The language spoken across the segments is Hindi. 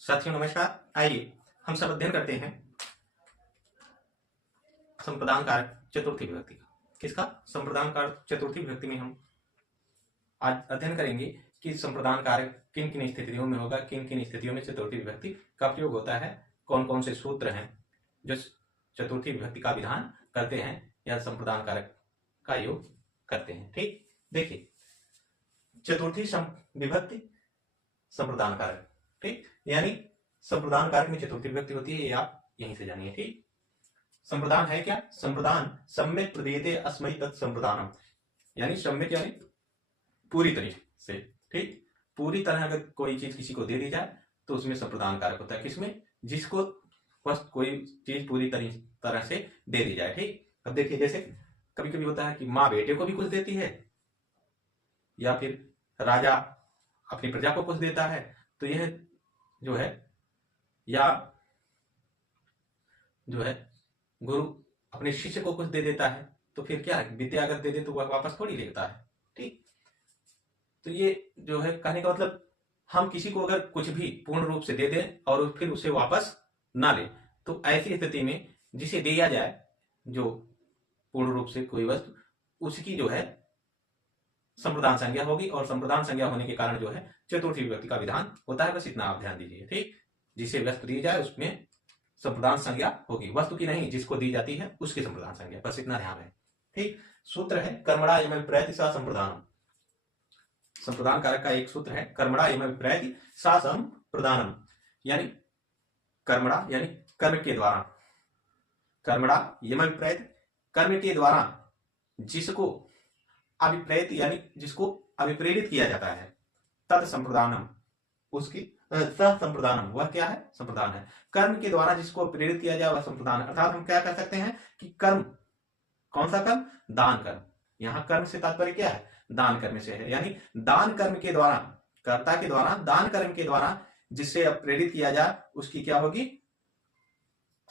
साथियों नमस्कार। आइए हम सब अध्ययन करते हैं संप्रदान कारक चतुर्थी विभक्ति का। किसका? संप्रदान कारक चतुर्थी विभक्ति में हम आज अध्ययन करेंगे कि संप्रदान कारक किन किन स्थितियों में होगा, किन किन स्थितियों में चतुर्थी विभक्ति का प्रयोग होता है, कौन कौन से सूत्र हैं जो चतुर्थी विभक्ति का विधान करते हैं या संप्रदान कारक का योग करते हैं। ठीक, देखिए चतुर्थी विभक्ति संप्रदान कारक, ठीक, यानी संप्रदान कारक में चतुर्थी विभक्ति होती है, ये आप यहीं से जानिए। ठीक, संप्रदान है क्या? संप्रदान सम्यक प्रदीयते अस्मै तत् संप्रदानम, यानी सम्यक यानी पूरी तरीके से, ठीक, पूरी तरह अगर कोई चीज किसी को दे दी जाए तो उसमें संप्रदान कारक होता है। किसमें? जिसको बस कोई चीज पूरी तरह से दे दी जाए। ठीक, अब देखिए जैसे कभी कभी होता है कि माँ बेटे को भी कुछ देती है या फिर राजा अपनी प्रजा को कुछ देता है, तो यह जो है या जो है गुरु अपने शिष्य को कुछ दे देता है, तो फिर क्या विद्या अगर दे दे तो वह वापस थोड़ी लेता है। ठीक, तो ये जो है कहने का मतलब हम किसी को अगर कुछ भी पूर्ण रूप से दे दें और फिर उसे वापस ना ले, तो ऐसी स्थिति में जिसे दिया जाए जो पूर्ण रूप से कोई वस्तु, उसकी जो है संप्रदान संज्ञा होगी और संप्रदान संज्ञा होने के कारण जो है चतुर्थी विभक्ति का विधान होता है। बस इतना आप ध्यान दीजिए। ठीक, जिसे वस्तु दी जाए उसमें संप्रदान संज्ञा होगी, वस्तु की नहीं, जिसको दी जाती है उसकी संप्रदान संज्ञा, बस इतना ध्यान है। ठीक, सूत्र है कर्मणा यम विप्रैति सा संप्रदानम। संप्रदान कारक का एक सूत्र है कर्मणा यम विप्रैति सा संप्रदानम, यानी कर्मणा यानी कर्म के द्वारा, कर्मणा यम विप्रैति कर्म के द्वारा जिसको अभिप्रेत यानी जिसको अभिप्रेरित किया जाता है, तत् संप्रदानम, उसकी संप्रदानम, वह क्या है? संप्रदान है। कर्म के द्वारा जिसको प्रेरित किया जाए वह संप्रदान। अर्थात हम क्या कह सकते हैं कि कर्म, कौन सा कर्म? दान कर्म। यहां कर्म से तात्पर्य क्या है? दान कर्म से है, यानी दान कर्म के द्वारा, कर्ता के द्वारा, दान कर्म के द्वारा जिससे प्रेरित किया जाए उसकी क्या होगी?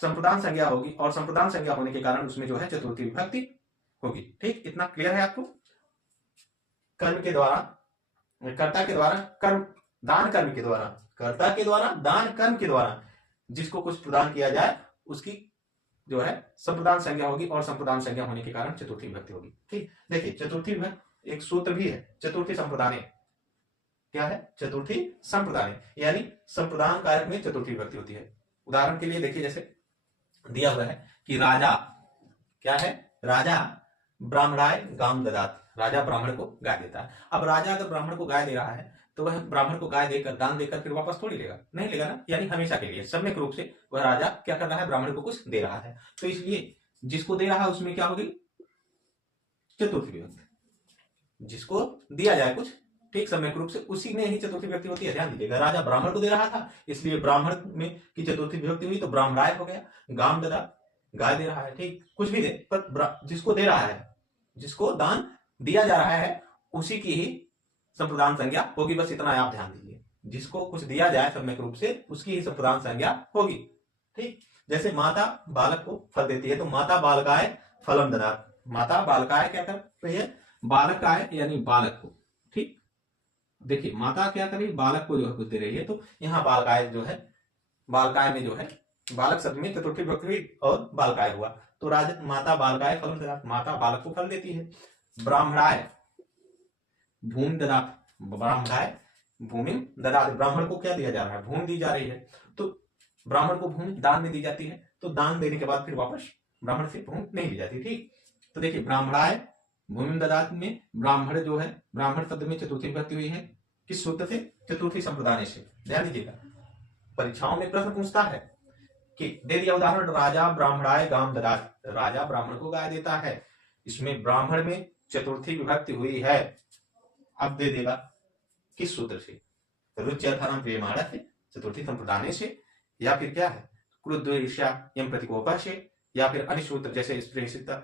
संप्रदान संज्ञा होगी, और संप्रदान संज्ञा होने के कारण उसमें जो है चतुर्थी विभक्ति होगी। ठीक, इतना क्लियर है आपको? कर्म के द्वारा, कर्ता के द्वारा, कर्म दान कर्म के द्वारा, कर्ता के द्वारा, दान कर्म के द्वारा जिसको कुछ प्रदान किया जाए उसकी जो है संप्रदान संज्ञा होगी, और संप्रदान संज्ञा होने के कारण चतुर्थी विभक्ति होगी। ठीक, देखिए चतुर्थी विभक्ति एक सूत्र भी है, चतुर्थी संप्रदाने। क्या है? चतुर्थी संप्रदाने, यानी संप्रदान कारक में चतुर्थी विभक्ति होती है। उदाहरण के लिए देखिए जैसे दिया हुआ है कि राजा क्या है? राजा ब्राह्मणाय गाम ददात, राजा ब्राह्मण को गाय देता है। अब राजा अगर ब्राह्मण को गाय दे रहा है तो वह ब्राह्मण को गाय देकर, दान देकर फिर वापस थोड़ी लेगा, नहीं लेगा ना, यानी हमेशा के लिए सम्यक रूप से वह राजा क्या कर रहा है? ब्राह्मण को कुछ दे रहा है, तो इसलिए जिसको दे रहा है उसमें क्या होगी? चतुर्थी विभक्ति। जिसको दिया जाए कुछ, ठीक, सम्यक रूप से, उसी में ही चतुर्थी विभक्ति होती है। ध्यान दीजिएगा, राजा ब्राह्मण को दे रहा था इसलिए ब्राह्मण में की चतुर्थी विभक्ति हुई तो ब्राह्मणाय हो गया। गाम ददा, गाय दे रहा है, ठीक, कुछ भी दे, पर जिसको दे रहा है, जिसको दान दिया जा रहा है उसी की ही संप्रदान संज्ञा होगी। बस इतना आप ध्यान दीजिए, जिसको कुछ दिया जाए सम्यक रूप से उसकी ही संप्रदान संज्ञा होगी। ठीक, जैसे माता बालक को फल देती है तो माता बालकाय फलम ददात, माता बालकाय क्या कर रही है? बालकाय यानी बालक को। ठीक, देखिए माता क्या कर रही है? बालक को जो है कुछ दे रही है, तो यहाँ बालकाय जो है, बालकाय में जो है बालक शब्द में चतुर्थी विभक्ति और बालकाय हुआ, तो राजा माता बालकाय फलम ददात, माता बालक को फल देती है। ब्राह्मणाय भूमि ददात, ब्राह्मणाय भूमि ददात, ब्राह्मण को क्या दिया जा रहा है? भूमि दी जा रही है, तो ब्राह्मण को भूमि दान में दी जाती है, तो दान देने के बाद फिर वापस ब्राह्मण से भूमि नहीं दी जाती। ठीक, तो देखिए ब्राह्मणाय भूमि ददात में ब्राह्मण जो है, ब्राह्मण शब्द में चतुर्थी विभक्ति हुई है, किस सूत्र से? चतुर्थी संप्रदान से। ध्यान दीजिएगा, परीक्षाओं में प्रश्न पूछता है कि दे दिया उदाहरण, राजा ब्राह्मणाय गाम ददात, राजा ब्राह्मण को गाय देता है, इसमें ब्राह्मण में चतुर्थी विभक्ति हुई है। अब दे देगा किस सूत्र से? रुच्यर्थानां प्रियमाणा से, चतुर्थी संप्रदाने से, या फिर क्या है? क्रुद्ध ईर्ष्या यम प्रतिकोपा से, या फिर अन्य सूत्र जैसे स्प्रेषिता,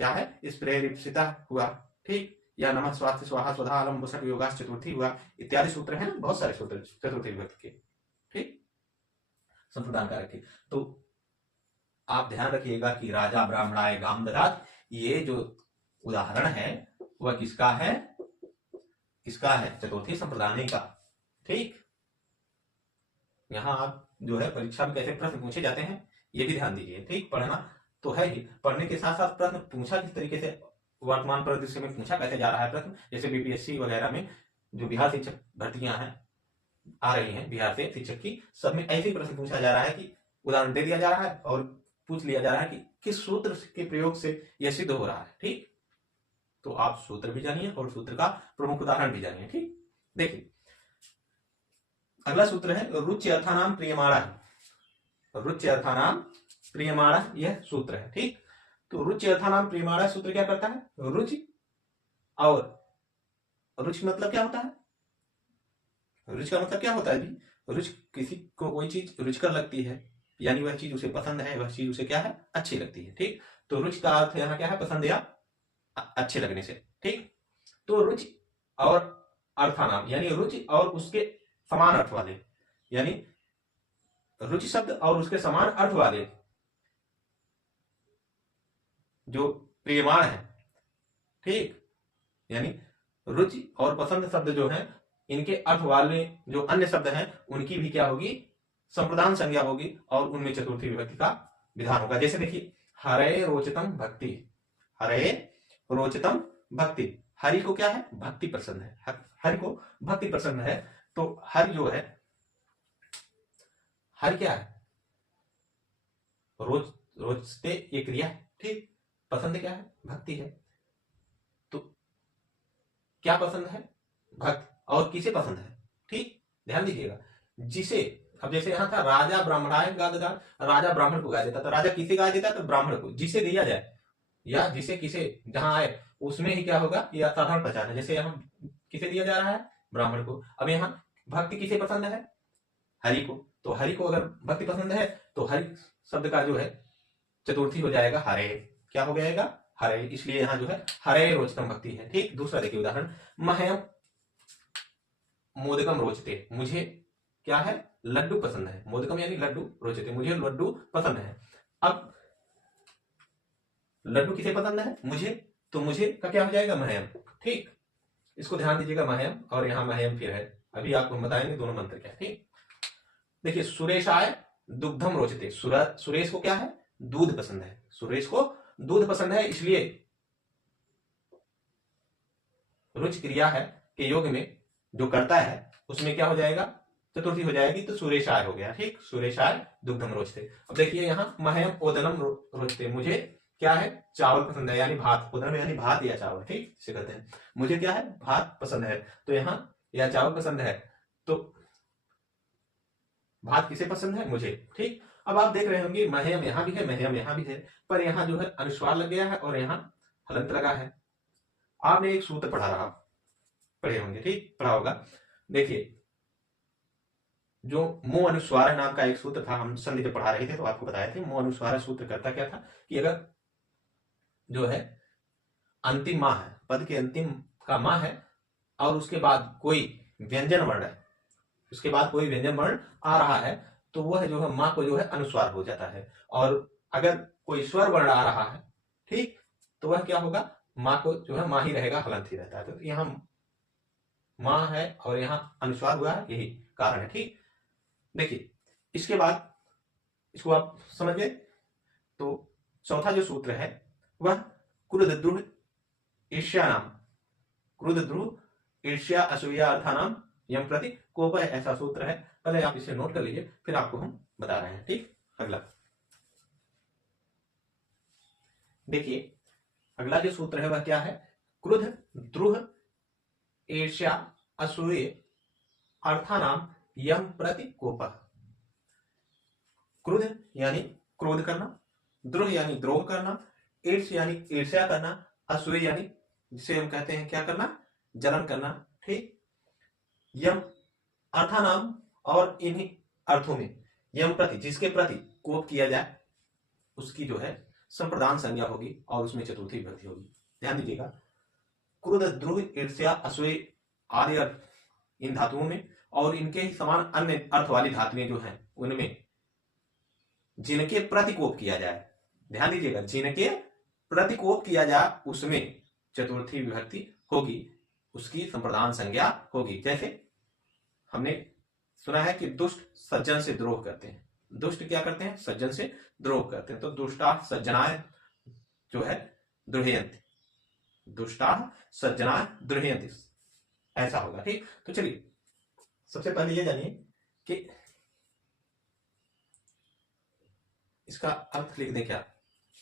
क्या है? स्प्रेरिता हुआ, ठीक, या नमः स्वास्थ्य स्वाहा स्वधा अलम भूषण योगास चतुर्थी हुआ, इत्यादि सूत्र है ना, बहुत सारे सूत्र चतुर्थी विभक्ति के, ठीक, संप्रदान कारक के। तो आप ध्यान रखिएगा कि राजा ब्राह्मणाय गाम ददात, ये जो उदाहरण है वह किसका है? इसका है चतुर्थी संप्रदाने का। ठीक, यहाँ आप जो है परीक्षा में कैसे प्रश्न पूछे जाते हैं ये भी ध्यान दीजिए। ठीक, पढ़ना तो है ही, पढ़ने के साथ साथ प्रश्न पूछा किस तरीके से, वर्तमान परिदृश्य में पूछा कैसे जा रहा है प्रश्न। जैसे बीपीएससी वगैरह में जो बिहार शिक्षक भर्तियां हैं आ रही हैं बिहार से शिक्षक की, सब में ऐसे ही प्रश्न पूछा जा रहा है कि उदाहरण दे दिया जा रहा है और पूछ लिया जा रहा है कि किस सूत्र के प्रयोग से यह सिद्ध हो रहा है। ठीक, तो आप सूत्र भी जानिए और सूत्र का प्रमुख उदाहरण भी जानिए। ठीक, देखिए अगला सूत्र है रुचि अर्थानाम प्रियमाणा। रुचि अर्थानाम प्रियमाणा यह सूत्र है। ठीक, तो रुचि अर्थानाम प्रियमाणा सूत्र क्या करता है, रुचि और रुचि मतलब क्या होता है, रुचि का मतलब क्या होता है भी, रुचि किसी को कोई चीज रुचिकर लगती है, यानी वह चीज उसे पसंद है, वह चीज उसे क्या है अच्छी लगती है। ठीक, तो रुचि का अर्थ यहाँ क्या है, पसंद या अच्छे लगने से। ठीक, तो रुचि और अर्थानाम यानी रुचि और उसके समान अर्थ वाले, यानी रुचि शब्द और उसके समान अर्थ वाले जो प्रियमाण है। ठीक, यानी रुचि और पसंद शब्द जो है इनके अर्थ वाले जो अन्य शब्द हैं उनकी भी क्या होगी, संप्रदान संज्ञा होगी और उनमें चतुर्थी विभक्ति का विधान होगा। जैसे देखिए हरे रोचतम भक्ति, हरे रोचतम भक्ति, हरि को क्या है भक्ति पसंद है, हरि को भक्ति पसंद है। तो हरि जो है, हरि क्या है, रोज रोजते ये क्रिया है। ठीक, पसंद क्या है भक्ति है, तो क्या पसंद है भक्त, और किसे पसंद है। ठीक, ध्यान दीजिएगा, जिसे, अब जैसे यहां था राजा ब्राह्मणाय गादगान, राजा ब्राह्मण को गा देता, तो राजा किसे गा देता, तो ब्राह्मण को, जिसे दिया जाए या जिसे किसे जहां आए उसमें ही क्या होगा, यह साधारण पहचान है। जैसे यहाँ किसे दिया जा रहा है, ब्राह्मण को। अब यहाँ भक्ति किसे पसंद है, हरि को, तो हरि को अगर भक्ति पसंद है तो हरि शब्द का जो है चतुर्थी हो जाएगा हरे, क्या हो जाएगा हरे, इसलिए यहाँ जो है हरे रोचतम भक्ति है। ठीक, दूसरा देखिए उदाहरण, मह्यम मोदकम रोचते, मुझे क्या है लड्डू पसंद है, मोदकम यानी लड्डू, रोचते मुझे लड्डू पसंद है। अब लड्डू किसे पसंद है, मुझे, तो मुझे का क्या हो जाएगा मह्यम। ठीक, इसको ध्यान दीजिएगा, मह्यम और यहाँ मह्यम फिर है, अभी आपको बताएंगे दोनों मंत्र क्या है। ठीक, देखिए सुरेशाय दुग्धम रोचते, सुरेश को क्या है दूध पसंद है, सुरेश को दूध पसंद है, इसलिए रुच क्रिया है के योग में जो करता है उसमें क्या हो जाएगा चतुर्थी हो जाएगी, तो सुरेशाय हो गया। ठीक, सुरेशाय दुग्धम रोचते। अब देखिए यहाँ मह्यम ओदनम रोचते, मुझे क्या है चावल पसंद है, यानी भात, ओदनम यानी भात या चावल। ठीक, इसे कहते हैं, मुझे क्या है भात पसंद है, तो यहाँ या चावल पसंद है, तो भात किसे पसंद है, मुझे। ठीक, अब आप देख रहे होंगे मह्यम यहाँ भी है, मह्यम यहाँ भी है, पर यहाँ जो है अनुस्वार लग गया है और यहाँ हलंत लगा है। आपने एक सूत्र पढ़े होंगे, ठीक पढ़ा होगा। देखिए जो मुंह अनुस्वार नाम का एक सूत्र था, हम संधि जब पढ़ा रहे थे तो आपको बताए थे, मुंह अनुस्वार सूत्र करता क्या था कि अगर जो है अंतिम माह है, पद के अंतिम का माह है और उसके बाद कोई व्यंजन वर्ण है, उसके बाद कोई व्यंजन वर्ण आ रहा है, तो वह जो है माँ को जो है अनुस्वार हो जाता है। और अगर कोई स्वर वर्ण आ रहा है, ठीक, तो वह क्या होगा माँ को जो है माँ ही रहेगा, हलंत ही रहता है। तो यहाँ माँ है और यहाँ अनुस्वार हुआ है, यही कारण है। ठीक, देखिए इसके बाद इसको आप समझ गए। तो चौथा जो सूत्र है वह क्रुद्ध द्रुह ईर्ष्या नाम, क्रुद्ध द्रुह ईर्ष्या असूया अर्थानाम यम प्रति कोप है, ऐसा सूत्र है। पहले आप इसे नोट कर लीजिए, फिर आपको हम बता रहे हैं। ठीक, अगला देखिए, अगला जो सूत्र है वह क्या है, क्रुद्ध द्रुह ईर्ष्या असूय अर्थानाम यम प्रति कोप। क्रुद्ध यानी क्रोध करना, द्रोह यानी द्रोह करना, ईर्ष यानी ईर्ष्या करना, असूय यानी जिसे हम कहते हैं क्या करना, जलन करना। ठीक, यम अर्थानाम और इन्हीं अर्थों में यम प्रति जिसके प्रति कोप किया जाए उसकी जो है संप्रदान संज्ञा होगी और उसमें चतुर्थी विभक्ति होगी। ध्यान दीजिएगा, क्रोध द्रोह ईर्ष्या असूय आदि अर्थ इन धातुओं में और इनके ही समान अन्य अर्थ वाली धातुएं जो हैं उनमें जिनके प्रतिकोप किया जाए, ध्यान दीजिएगा जिनके प्रतिकोप किया जाए उसमें चतुर्थी विभक्ति होगी, उसकी संप्रदान संज्ञा होगी। जैसे हमने सुना है कि दुष्ट सज्जन से द्रोह करते हैं। दुष्ट क्या करते हैं? सज्जन से द्रोह करते हैं। तो दुष्टा सज्जनाय जो है द्रोहयन्ति, दुष्टा सज्जनाय द्रोहयन्ति, ऐसा होगा। ठीक, तो चलिए सबसे पहले ये जानिए कि इसका अर्थ लिख दें क्या,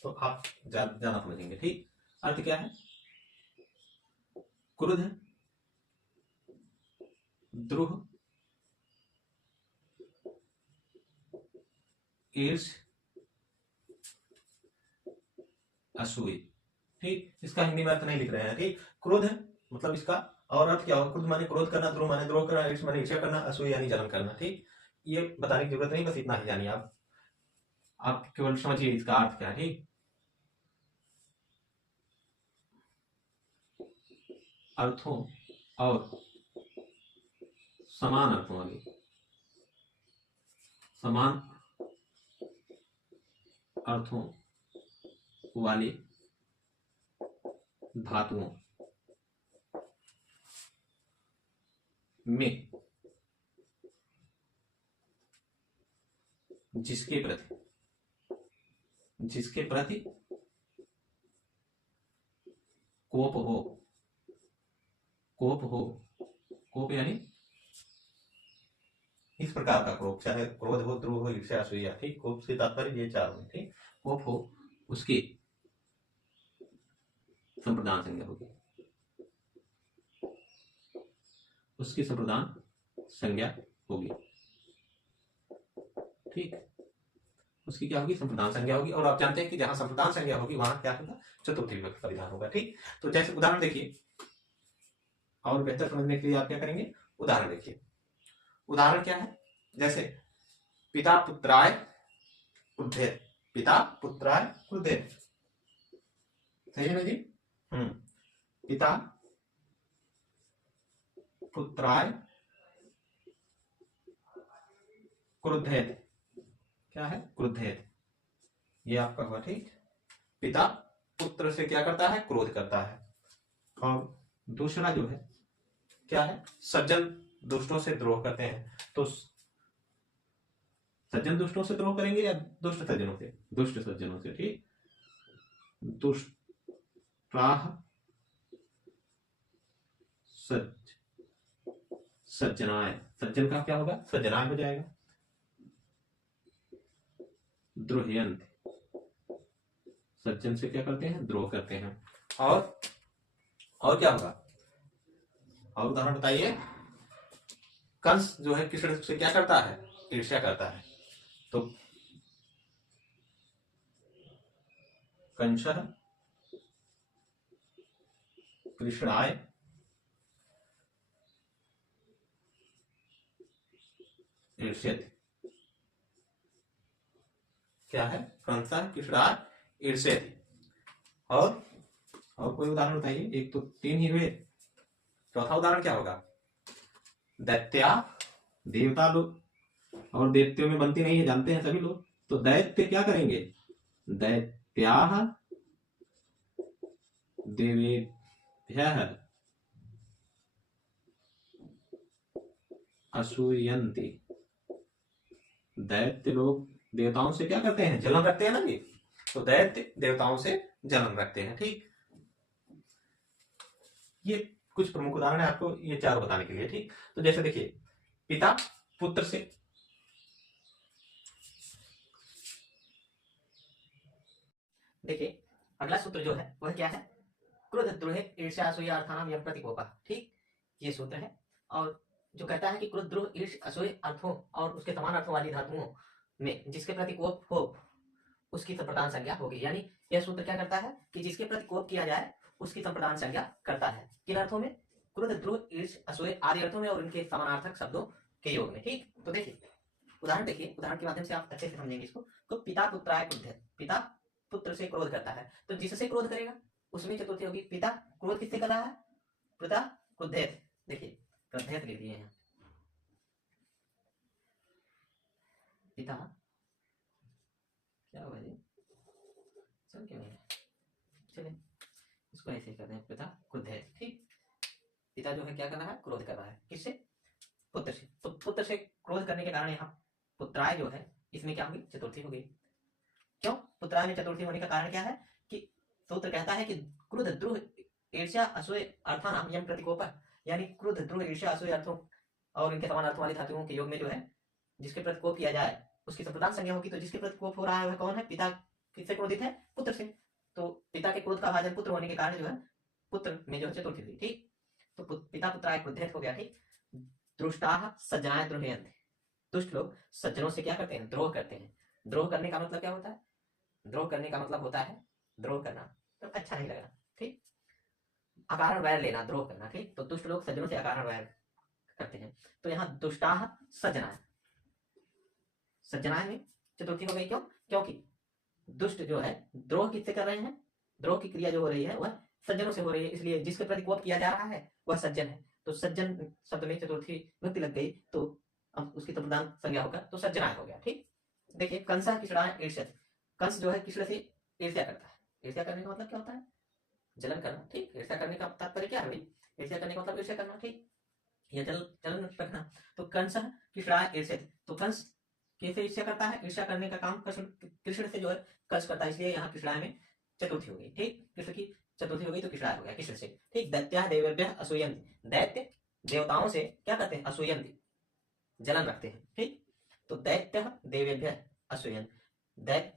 तो आप ज्यादा समझेंगे। ठीक, अर्थ क्या है? क्रोध, द्रोह, ईर्ष, असूय। ठीक, इसका हिंदी में अर्थ नहीं लिख रहे हैं। ठीक, क्रोध है मतलब इसका और अर्थ क्या होगा? क्रोध माने क्रोध करना, द्रोह माने द्रोह करना, ईर्ष माने ईर्ष्या करना, असूय यानी जलन करना। ठीक, ये बताने की जरूरत नहीं, बस इतना ही जानिए आप केवल समझिए इसका अर्थ क्या है। ठीक, अर्थों और समान अर्थों वाली, समान अर्थों वाली धातुओं में जिसके प्रति कोप कोप यानी इस प्रकार का कोप, चाहे क्रोध हो, द्रोह हो, ईर्ष्या, असूया। ठीक, कोप से तात्पर्य ये चार हो। ठीक, कोप हो उसकी संप्रदान संज्ञा होगी, उसकी संप्रदान संज्ञा होगी। ठीक, उसकी क्या होगी? संप्रदान संज्ञा होगी। और आप जानते हैं कि जहां संप्रदान संज्ञा होगी वहां क्या होगा? चतुर्थी विभक्ति का विधान होगा। ठीक, तो जैसे उदाहरण देखिए, और बेहतर समझने के लिए आप क्या करेंगे? उदाहरण देखिए। उदाहरण क्या है? जैसे पिता पुत्राय क्रुद्धेत, पिता पुत्राय क्रुद्धेत, सही है ना जी? पिता पुत्राय क्रुद्धेत, क्या है? क्रुद्धेत, ये आपका हुआ। ठीक, पिता पुत्र से क्या करता है? क्रोध करता है। और दूसरा जो है क्या है? सज्जन दुष्टों से द्रोह करते हैं। तो सज्जन दुष्टों से द्रोह करेंगे या दुष्ट सज्जनों से? दुष्ट सज्जनों से। ठीक, दुष्टाः सज्जनाय, सज्जन का क्या होगा? सज्जनाय हो जाएगा। द्रोहयन्ति, सज्जन से क्या करते हैं? द्रोह करते हैं। और क्या होगा? और उदाहरण बताइए। कंस जो है कृष्ण से क्या करता है? ईर्ष्या करता है। तो कंसः कृष्णाय ईर्ष्यति, क्या है? कंसः कृष्णाय ईर्ष्यति। और कोई उदाहरण बताइए। एक तो तीन ही हुए, चौथा उदाहरण क्या होगा? दैत्या, देवता लोग, और दैत्यों में बनती नहीं है, जानते हैं सभी लोग। तो दैत्य क्या करेंगे? दैत्याः देवेभ्यः असूयन्ति, दैत्य लोग देवताओं से क्या करते हैं? जलन रखते हैं ना जी। तो दैत्य देवताओं से जलन रखते हैं। ठीक, ये कुछ प्रमुख उदाहरण है आपको ये चार बताने के लिए। ठीक, तो जैसे देखिए, पिता पुत्र से, देखिए अगला सूत्र जो है वह क्या है? क्रोध, द्रोह, ईर्ष्या, असूया अर्थानाम यम प्रतिकोपः। ठीक, ये सूत्र है। और जो कहता है कि क्रोध, द्रोह, ईर्ष्या, असूय अर्थों और उसके समान अर्थों वाली धातुओं में जिसके प्रति कोप हो उसकी संप्रदान संज्ञा होगी। यानी यह सूत्र क्या करता है कि जिसके प्रति कोप किया जाए उसकी संप्रदान संज्ञा करता है। किन अर्थों में? क्रोध, द्रोह, ईर्ष्या, असूय आदि अर्थों में और उनके समानार्थक शब्दों के योग में। ठीक, तो देखिए उदाहरण देखिए, उदाहरण के माध्यम से आप अच्छे से समझेंगे इसको। तो पिता पुत्राय क्रुद्धेत, पिता पुत्र से क्रोध करता है। तो जिससे क्रोध करेगा उसमें चतुर्थी होगी। पिता क्रोध किससे कर रहा है? पिता क्रुद्धेत, देखिए क्रुद्धेत लिख दिए हैं। पिता क्या होगा जी? चल क्यों नहीं? चलिए इसको ऐसे ही कर दें, पिता क्रुद्धेत। ठीक, पिता जो है क्या कर रहा है? क्रोध कर रहा है। किससे? पुत्र से। तो पुत्र से क्रोध करने के कारण यहाँ पुत्राय जो है इसमें क्या होगी, चतुर्थी हो गई। क्यों पुत्राय में चतुर्थी होने का कारण क्या है कि सूत्र कहता है कि क्रोध द्रोह ईर्ष्या असूय अर्थानाम यम प्रतिकोप, यानी क्रोध द्रोह ईर्ष्या असूय अर्थों और इनके समान अर्थों वाली धातुओं के योग में जो है जिसके प्रति किया जाए उसकी संप्रदान संज्ञा होगी। तो जिसके प्रति हो रहा है वह कौन है, पिता किससे क्रोधित है, पुत्र से। तो पिता के क्रोध का भाजन पुत्र होने के कारण जो है पुत्र में जो है चतुर्थी हुई। ठीक, तो पिता पुत्राय क्रोधित हो गया। ठीक, दुष्टाः सज्जनाय द्रोहयन्ति, दुष्ट लोग सज्जनों से क्या करते हैं, द्रोह करते हैं। द्रोह करने का मतलब क्या होता है, द्रोह करने का मतलब होता है द्रोह करना, तो अच्छा नहीं लगना। ठीक, अकारण वैर लेना, द्रोह करना। ठीक, तो दुष्ट लोग सज्जनों से अकारण वैर करते हैं। तो यहाँ दुष्टाः सज्जनाय, सज्जनाय में चतुर्थी हो गई। क्यों, क्योंकि दुष्ट जो है द्रोह किससे कर रहे हैं, द्रोह की क्रिया जो हो रही है वह सज्जनों से हो रही है, इसलिए जिसके प्रति कोप किया जा रहा है वह सज्जन है। तो सज्जन शब्द में चतुर्थी विभक्ति लग गई तो अब उसकी प्रधान संज्ञा होगा, तो सज्जनाय हो गया। ठीक, देखिए कंस किसड़ाय ईर्ष्या, कंस जो है किसड़े से ईर्ष्या करता है। ईर्ष्या करने का मतलब क्या होता है, जलन करना। ठीक, ईर्ष्या करने का तात्पर्य क्या है भाई, ईर्ष्या करने का मतलब ईर्ष्या करना। ठीक, या जलन रखना। तो कंस किसड़ाय ईर्ष्या, तो कंस कैसे ईर्ष्या करता है, ईर्ष्या करने का काम कृष्ण से जो है कंस करता है, इसलिए यहाँ किसड़ाय में चतुर्थी हो गई। ठीक, कृष्ण की चतुर्थी हो गई तो किसड़ाय हो गया कृष्ण से। ठीक, दैत्या देवेभ्यः असूयन्ति, दैत्य देवताओं से क्या करते हैं, असूयन्ति जलन रखते हैं। ठीक, तो दैत्य देवेभ्यः असूयन्ति, दैत्य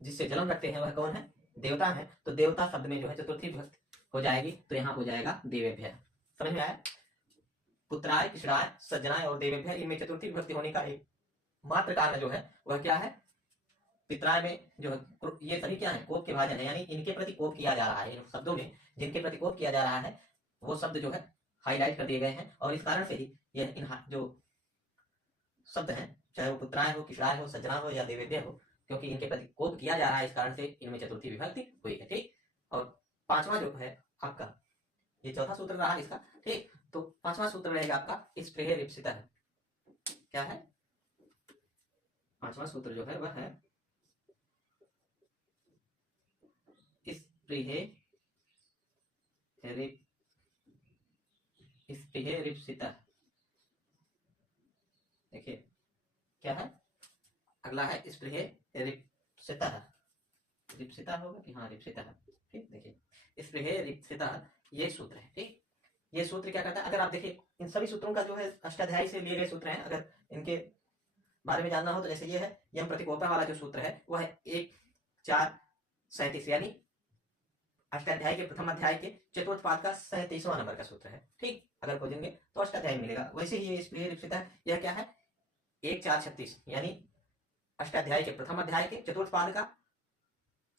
जिससे जलन रखते हैं वह कौन है, देवता है। तो देवता शब्द में जो है चतुर्थी विभक्ति हो जाएगी, तो यहाँ हो जाएगा देवेभ्यः। समझ में आया, पुत्राय किसड़ाय सज्जनाय और देवेभ्यः इनमें चतुर्थी विभक्ति होने का एक मात्र कारण जो है वह क्या है, पित्राय में जो है ये सभी क्या है, कोप के भाजन है, यानी इनके प्रति कोप किया जा रहा है। इन शब्दों में जिनके प्रति कोप किया जा रहा है वो शब्द जो है हाईलाइट कर दिए गए हैं, और इस कारण से ही यह इन जो शब्द हैं, चाहे वो पुत्राय हो, किसड़ाय हो, सज्जना हो या देवेद्य हो, क्योंकि इनके प्रति कोप किया जा रहा है, इस कारण से इनमें चतुर्थी विभक्ति हुई है। ठीक, और पांचवा जो है आपका, ये चौथा सूत्र रहा इसका। ठीक, तो पांचवा सूत्र रहेगा आपका स्प्रेह रिप्सितः। क्या है पांचवा सूत्र जो है वह है स्प्रेह रिप्सितः। देखिए क्या है, अगला है स्प्रेह रिप्सितः, रिप्सितः होगा कि हाँ रिप्सितः। ठीक, देखिए स्प्रेह रिप्सितः ये सूत्र है। ठीक, ये सूत्र क्या करता है, अगर आप देखिए इन सभी सूत्रों का जो है अष्टाध्यायी से लिए गए सूत्र हैं, अगर इनके बारे में जानना हो तो जैसे ये है यम प्रतिकोपा वाला जो सूत्र है वह है 1-4-37, यानी अष्टाध्याय के प्रथम अध्याय के चतुर्थ पाद का 37वां नंबर का सूत्र है। ठीक, अगर खोजेंगे तो अष्टाध्याय मिलेगा। वैसे ही ये स्प्रेह रिप्सितः यह क्या है 1-4-36, यानी अष्टाध्याय के प्रथम अध्याय के चतुर्थ पाद का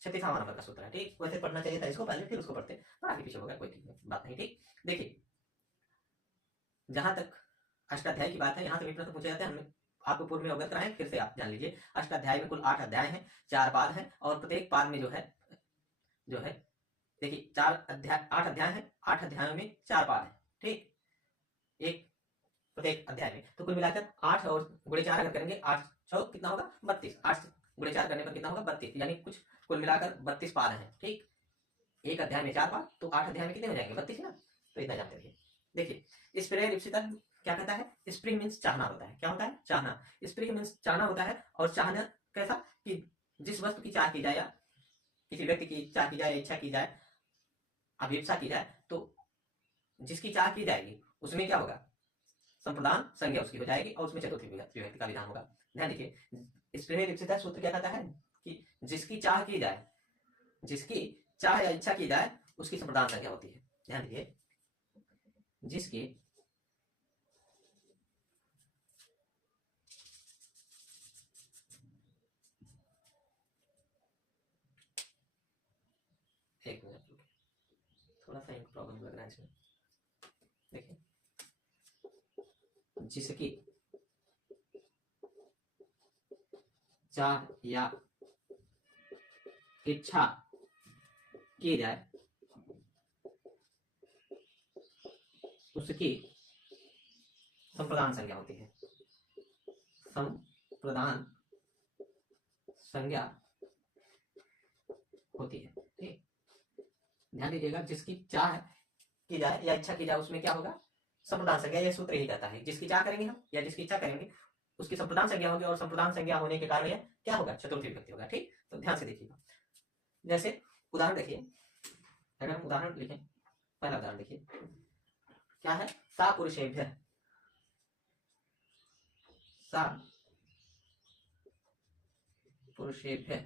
36वां नंबर का सूत्र है। ठीक, वैसे पढ़ना चाहिए था इसको पहले, फिर उसको पढ़ते, पर आगे पीछे होगा कोई बात नहीं। ठीक, देखिए जहां तक अष्टाध्याय की बात है यहाँ तक प्रश्न पूछे जाते हैं, हमने आपको पूर्व में अवगत कराएं, फिर से आप जान लीजिए। अष्टाध्याय में कुल 8 अध्याय हैं, 4 पाद हैं, और प्रत्येक पाद में जो है देखिए 8 अध्याय हैं, 8 अध्यायों में 4 पाद है। ठीक, एक प्रत्येक अध्याय में, तो कुल मिलाकर 8 और गुणे 4 अगर करेंगे 8 चौक कितना होगा 32, 8 गुणे 4 करने पर कितना होगा 32, यानी कुछ कुल मिलाकर 32 पाद हैं। ठीक, एक अध्याय में 4 पाद, तो 8 अध्याय में कितने हो जाएंगे 32 ना, तो इतना जानते रहिए। देखिए स्प्रेह रिप्सितः क्या कहता है, स्प्रिंग मीन्स चाहना होता है। क्या होता है, चाहना। स्प्रिंग मीन्स चाहना होता है, और चाहना कैसा कि जिस वस्तु की चाह की जाए या किसी व्यक्ति की चाह की जाए, इच्छा की जाए, अभिप्सा की जाए, तो जिसकी चाह की जाएगी उसमें क्या होगा, संप्रदान संज्ञा उसकी हो जाएगी, और उसमें चतुर्थी विभक्ति का विधान होगा। ध्यान देखिए स्प्रेह रिप्सितः सूत्र क्या कहता है कि जिसकी चाह की जाए, जिसकी चाह या इच्छा की जाए उसकी संप्रदान संज्ञा होती है। ध्यान दीजिए, जिसकी एक मिनट थोड़ा सा एक प्रॉब्लम लग रहा है इसमें। देखिए जिसकी चाह या इच्छा की जाए उसकी संप्रदान संज्ञा होती है, संप्रदान संज्ञा होती है। ठीक, ध्यान दीजिएगा, जिसकी चाह की जाए या इच्छा की जाए उसमें क्या होगा, संप्रदान संज्ञा यह सूत्र ही कहता है, जिसकी इच्छा करेंगे हम या जिसकी इच्छा करेंगे उसकी संप्रदान संज्ञा होगी, और संप्रदान संज्ञा होने के कारण यह क्या होगा, चतुर्थी विभक्ति होगा। ठीक, तो ध्यान से देखिएगा। जैसे उदाहरण देखिए, अगर हम उदाहरण लिखें, पहला उदाहरण देखिए क्या है, सा पुरुषेभ्यः, सा पुरुषेभ्यः,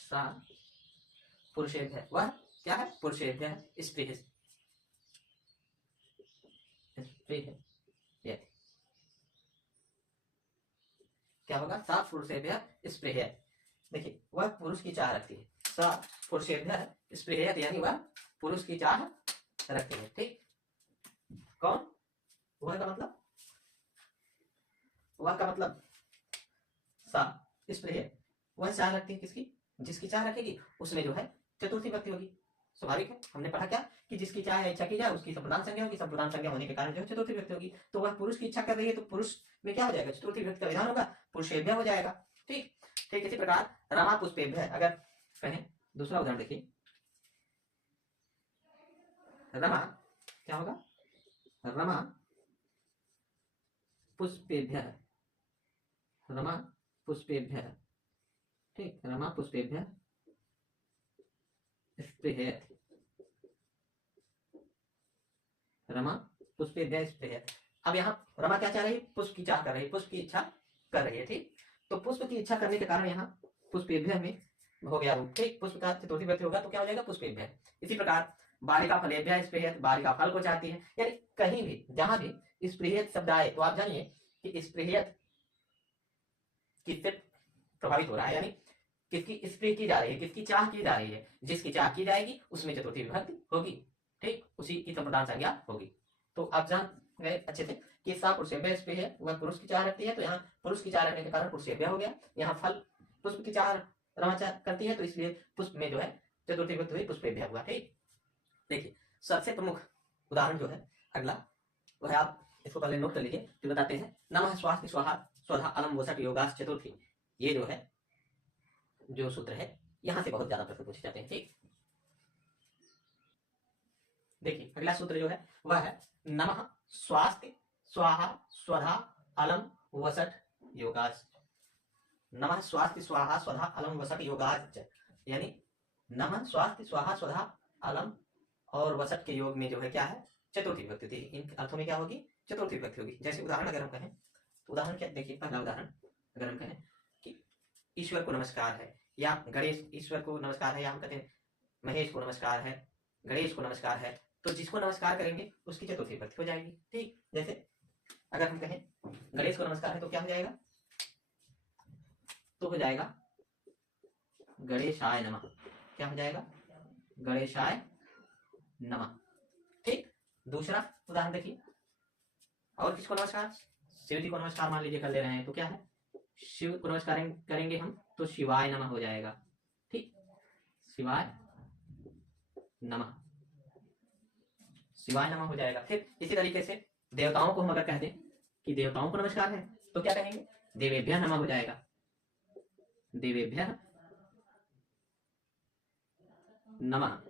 सा पुरुषेभ्यः, वह क्या है, पुरुषेभ्यः स्त्रीः, स्त्रीः यति, क्या होगा, सा पुरुषेभ्यः स्त्रीः। देखिए वह पुरुष की चाह रखती है, सा पुरुषेभ्यः स्त्रीः यानी वह पुरुष की चाह रखती है। ठीक, कौन, वह का मतलब, वह का मतलब सा स्त्रीः, वह चाह रखती है किसकी, जिसकी चाह रखेगी उसमें जो है चतुर्थी विभक्ति होगी। स्वाभाविक है, हमने पढ़ा क्या कि जिसकी चाह इच्छा की जाए उसकी संप्रदान संज्ञा होगी, संप्रदान संज्ञा होने के कारण जो है चतुर्थी विभक्ति होगी। तो वह पुरुष की इच्छा कर रही है तो पुरुष में क्या हो जाएगा, चतुर्थी विभक्ति का विधान होगा, पुरुषेभ्यः हो जाएगा। ठीक, ठीक इसी प्रकार रमा पुष्पेभ्यः, अगर कहें दूसरा उदाहरण देखिए, रमा क्या होगा, रमा पुष्पेभ्यः, रमा पुष्पेभ्यः, ठीक, रमा पुष्पेभ्यः स्पृहयति, रमा पुष्पेभ्यः स्पृहयति। अब यहाँ रमा क्या चाह रही है, पुष्प की चाह कर रही है, पुष्प की इच्छा कर रही है। ठीक, तो पुष्प की इच्छा करने के कारण यहाँ पुष्पेभ्यः में हो गया रूप। ठीक, पुष्प का चतुर्थी विभक्ति होगा तो क्या हो जाएगा, पुष्पेभ्यः। इसी प्रकार बालिका फलेभ्यः स्पृहयति, बालिका फल को चाहती है, यानी कहीं भी जहां भी स्पृहयति शब्द आए तो आप जानिए कि स्पृहयति किससे प्रभावित हो रहा है, यानी किसकी स्प्रे की जा रही है, किसकी चाह की जा रही है, जिसकी चाह की जाएगी उसमें चतुर्थी विभक्ति होगी। ठीक, उसी की संप्रदान संज्ञा होगी। तो आप जान गए अच्छे से कि सा पुरुषेभ्यः स्पृहयति, वह पुरुष की चाह रखती है, तो यहाँ पुरुष की चाह रखने के कारण पुरुषेभ्यः हो गया। यहाँ फल पुष्प की चाह रमा चाह करती है तो इसलिए पुष्प में जो है चतुर्थी विभक्ति हुई, पुष्पेभ्यः हुआ। ठीक, देखिए सबसे प्रमुख उदाहरण जो है अगला वह आप इसको पहले नोट कर लीजिए, जो बताते हैं नमः स्वास्थ्य स्वाहा स्वधा अलम वसट योगास चतुर्थी। ये जो है जो सूत्र है यहां से बहुत ज्यादा प्रश्न पूछे जाते हैं। ठीक, देखिए अगला सूत्र जो है वह है नमः स्वास्थ्य स्वाहा स्वधा अलम वसट योगास। नमः स्वास्थ्य स्वाहा स्वधा अलम वसट योगास, यानी नमः स्वास्थ्य स्वाहा स्वधा अलम और वसट के योग में जो है क्या है, चतुर्थी विभक्ति होती है। इन अर्थों में क्या होगी, चतुर्थी विभक्ति होगी। जैसे उदाहरण अगर हम कहें तो उदाहरण क्या, देखिए पहला उदाहरण अगर हम कहें कि ईश्वर को नमस्कार है, या गणेश, ईश्वर को नमस्कार है, या हम कहते हैं महेश को नमस्कार है, गणेश को नमस्कार है, तो जिसको नमस्कार करेंगे उसकी चतुर्थी विभक्ति हो जाएगी। ठीक, जैसे अगर हम कहें गणेश को नमस्कार है तो क्या हो जाएगा, तो हो जाएगा गणेशाय नमः। क्या हो जाएगा, गणेशाय नमः। ठीक, दूसरा उदाहरण देखिए, और किसको नमस्कार, शिव जी को नमस्कार मान लीजिए कर ले रहे हैं, तो क्या है, शिव को नमस्कार करेंगे हम तो शिवाय नमः हो जाएगा। ठीक, शिवाय नमः, शिवाय नमः हो जाएगा। फिर इसी तरीके से देवताओं को हम अगर कह दें कि देवताओं को नमस्कार है तो क्या कहेंगे, देवेभ्यः नमः हो जाएगा, देवेभ्यः नमः,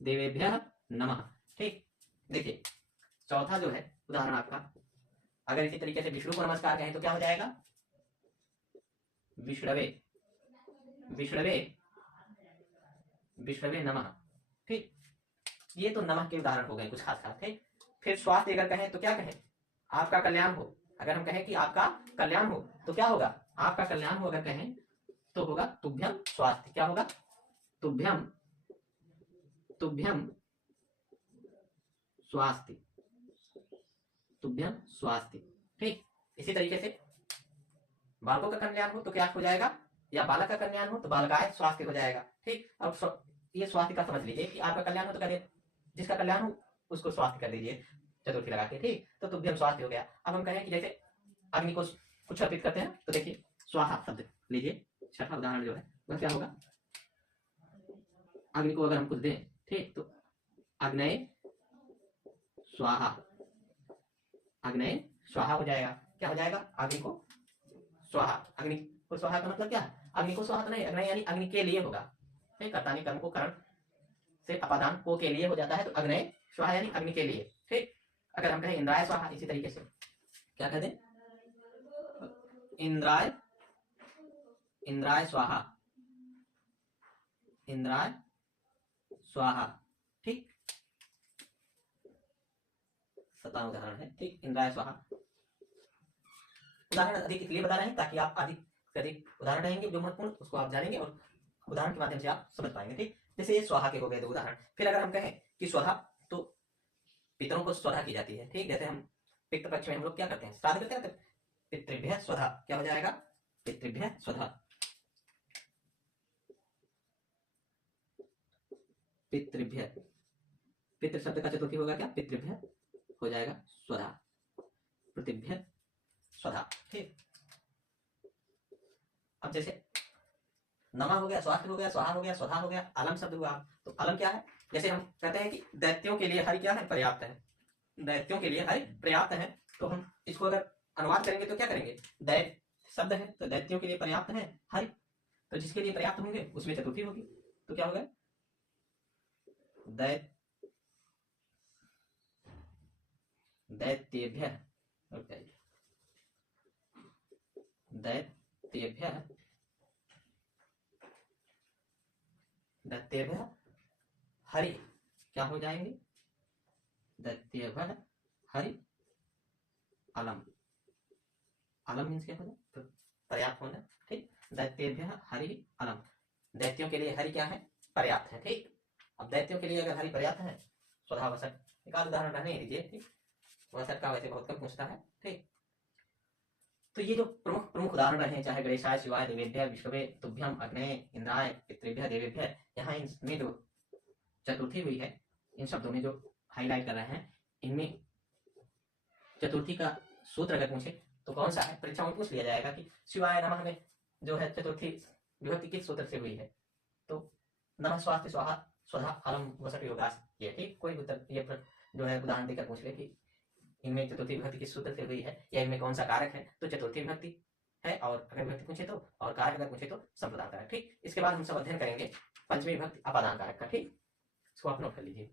देवेभ्यः नमः। ठीक, देखिए चौथा जो है उदाहरण आपका, अगर इसी तरीके से विष्णु को नमस्कार कहें तो क्या हो जाएगा, विष्णवे, विष्णवे, विष्णवे नमः। ठीक, ये तो नमः के उदाहरण हो गए कुछ खास खास। ठीक, फिर स्वास्थ्य अगर कहें तो क्या कहें, आपका कल्याण हो। अगर हम कहें कि आपका कल्याण हो तो क्या होगा, आपका कल्याण हो अगर कहें तो होगा तुभ्यम स्वास्थ्य। क्या होगा, तुभ्यम, तुभ्यम स्वास्थ्य, तुभ्यम स्वास्थ्य। ठीक, इसी तरीके से बालकों का कल्याण हो तो क्या हो जाएगा, या बालक का कल्याण हो तो बालकाय स्वास्थ्य हो जाएगा। ठीक, अब ये स्वास्थ्य का समझ लीजिए कि आपका कल्याण हो तो करिए, जिसका कल्याण हो उसको स्वास्थ्य कर दीजिए चतुर्थी लगा के। ठीक, तो तुभ्यम स्वास्थ्य हो गया। अब हम कहें कि जैसे अग्नि को कुछ अर्पित करते हैं तो देखिए स्वाहा शब्द लीजिए, छठा उदाहरण जो है वह क्या होगा, अग्नि को अगर हम कुछ दें, ठीक, तो अग्नय स्वाहा, अग्नय स्वाहा हो जाएगा। क्या हो जाएगा, अग्नि को स्वाहा। अग्नि को स्वाहा का मतलब क्या है, अग्नि को स्वाहा तो नहीं, अग्नि यानी अग्नि के लिए होगा। ठीक, कर्ता ने कर्म को कारण से अपादान को के लिए हो जाता है तो अग्नय स्वाहा यानी अग्नि के लिए। ठीक, अगर हम कहें इंद्राय स्वाहा, इसी तरीके से क्या कह दें, इंद्राय इंद्राय स्वाहा, इंद्राय स्वाहा। ठीक, 17 उदाहरण है। ठीक, इंद्राय स्वाहा। उदाहरण अधिक इसलिए बता रहे हैं ताकि आप अधिक से अधिक उदाहरण रहेंगे जो महत्वपूर्ण, उसको आप जानेंगे और उदाहरण के माध्यम से आप समझ पाएंगे। ठीक, जैसे ये स्वाहा के हो गए 2 उदाहरण। फिर अगर हम कहें कि स्वधा, तो पितरों को स्वधा की जाती है। ठीक, जैसे हम पितृ पक्ष में हम लोग क्या करते हैं, श्राद्ध करते हैं, तो पितृभ्य स्वधा क्या हो जाएगा, पितृभ्य स्वधा, पितृभ्य, पितृ शब्द का चतुर्थी होगा क्या, पितृभ्य हो जाएगा स्वधा, प्रतिभ्य स्वधा। ठीक, अब जैसे नमा हो गया, स्वास्थ्य हो गया, स्वाहा हो गया, स्वधा हो गया, अलम शब्द हुआ। तो अलम क्या है, जैसे हम कहते हैं कि दैत्यों के लिए हरि क्या है, पर्याप्त है, दैत्यों के लिए हरि पर्याप्त है। तो हम इसको अगर अनुवाद करेंगे तो क्या करेंगे, दैत्य शब्द है तो दैत्यों के लिए पर्याप्त है हरि, तो जिसके लिए पर्याप्त होंगे उसमें चतुर्थी होगी, तो क्या होगा, दैत्येभ्य, दैत्येभ्य, दैत्येभ्य हरि क्या हो जाएंगे, दैत्येभ्य हरि अलम, अलम मीन्स क्या होगा, तो पर्याप्त होना। ठीक, दैत्येभ्य हरि अलम, दैत्यों के लिए हरि क्या है, पर्याप्त है। ठीक, अब दैत्यों के लिए अगर हरि पर्याप्त है, स्वधा वसट, एक आध उदाहरण रहने दीजिए। ठीक, वसट का वैसे बहुत कम पूछता है। ठीक, तो ये जो प्रमुख प्रमुख उदाहरण रहे, चाहे गणेशाय शिवाय देवेभ्य विष्णवे तुभ्यम अग्नये इंद्राय पितृभ्य देवेभ्य, यहाँ इनमें जो चतुर्थी हुई है, इन शब्दों में जो हाईलाइट कर रहे हैं, इनमें चतुर्थी का सूत्र अगर पूछे तो कौन सा है, परीक्षा में पूछ लिया जाएगा कि शिवाय नमः में जो है चतुर्थी विभक्ति किस सूत्र से हुई है, तो नमः स्वास्थ्य स्वाहा स्वधा अलम वसट योगास, ये ठीक, कोई उत्तर ये जो है उदाहरण देकर पूछ ले कि इनमें चतुर्थी विभक्ति किस सूत्र से हुई है या इनमें कौन सा कारक है, तो चतुर्थी विभक्ति है, और अगर विभक्ति पूछे तो, और कारक अगर पूछे तो संप्रदान कारक। ठीक, इसके बाद हम सब अध्ययन करेंगे पंचमी विभक्ति अपादान कारक का। ठीक, इसको आप नोट कर लीजिए।